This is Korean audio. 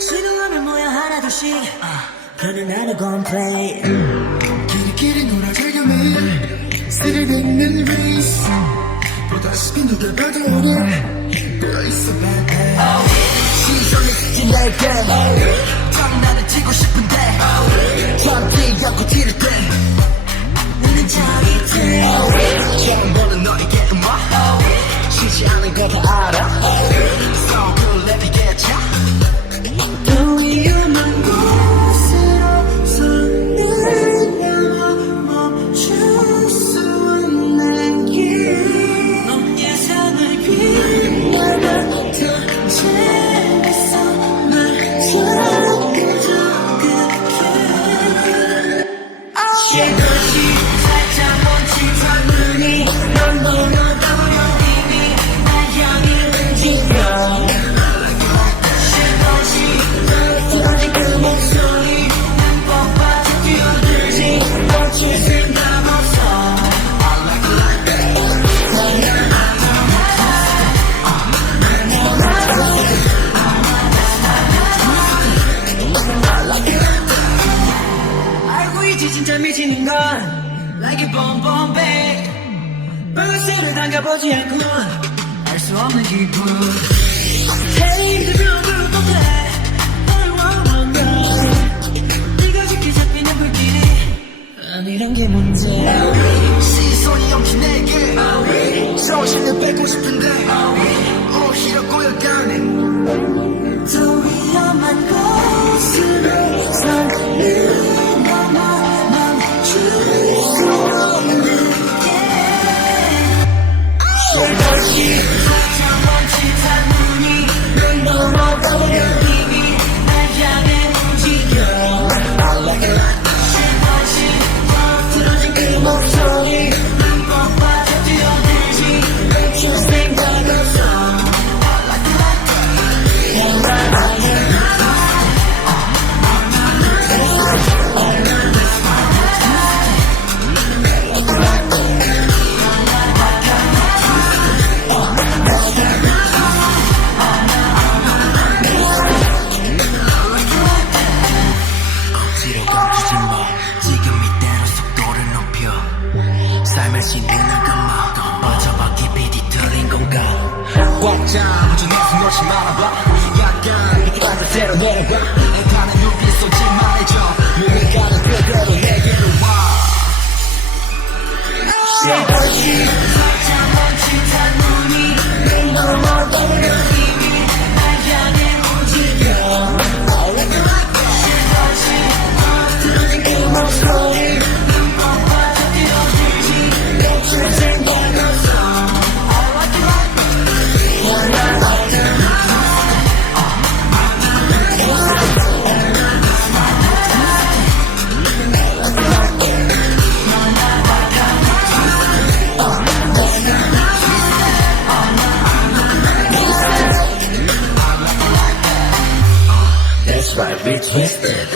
시도하면 뭐야 하나둘씩 편은 나누건 play 길이길이 놀아 즐겨매 스릴있는 레이스 보다시피 누가 봐도 오늘 또 있어 bad day 시선이 스친 내게 장난을 치고 싶은데 잠기 않고 지를 때 너는 짜릿해 처음 보는 너에게 음악 쉬지 않은 거 다 알아 So good let me get ya 또 위험한 곳으로 손을 내어 멈출 수 없는 길넌 예상을 비난한 더 재밌어 말처럼 그저 그렇게 시도시 살짝 멈칫한 눈이 넌 멀어다보여 이미 날 향해 움직여 시도시 떨어진 그 목소리 난 뻔뻔히 뛰어들지 멈출 생각 없어 I like it like that 알고 있지 진짜 미치는 건 Like a bomb bomb babe bur스를 당겨보지 않고 알 수 없는 기분 Hey 그대로 못해 널 원한다 네가 쉽게 잡히는 불길이 아니란 게 문제야 시선이 엉킨 내게 정신을 뺏고 싶은데 오히려 꼬여가네 더 위험한 곳으로 손을 넘어 멈출 수 없는 게 살짝 멈칫한 눈이 넌 넘어가버려 이미 날 향해 움직여 I like it like that 시도시 틀어진 그 목소리 난 뻔뻔히 뛰어들지 멈출 생각 없어 I like it like that 억지로 감추지 마 지금 이대로 속도를 높여 삶을 신는 것만 어쩌봐 깊이 뒤틀린 건가 꽉 잡아줘 내 손 놓지 말아봐 약간 반대로 내려봐 애타는 눈빛 쏘지 말해줘 눈을 가는 그대로 내게로 와 살짝 멈칫한 눈이 내 넘어버려 이미 날 향해 움직여 틀어진 그 목소리 난 뻔뻔히 뛰어들지 멈출 생각 없어 I like it like That's right, we twisted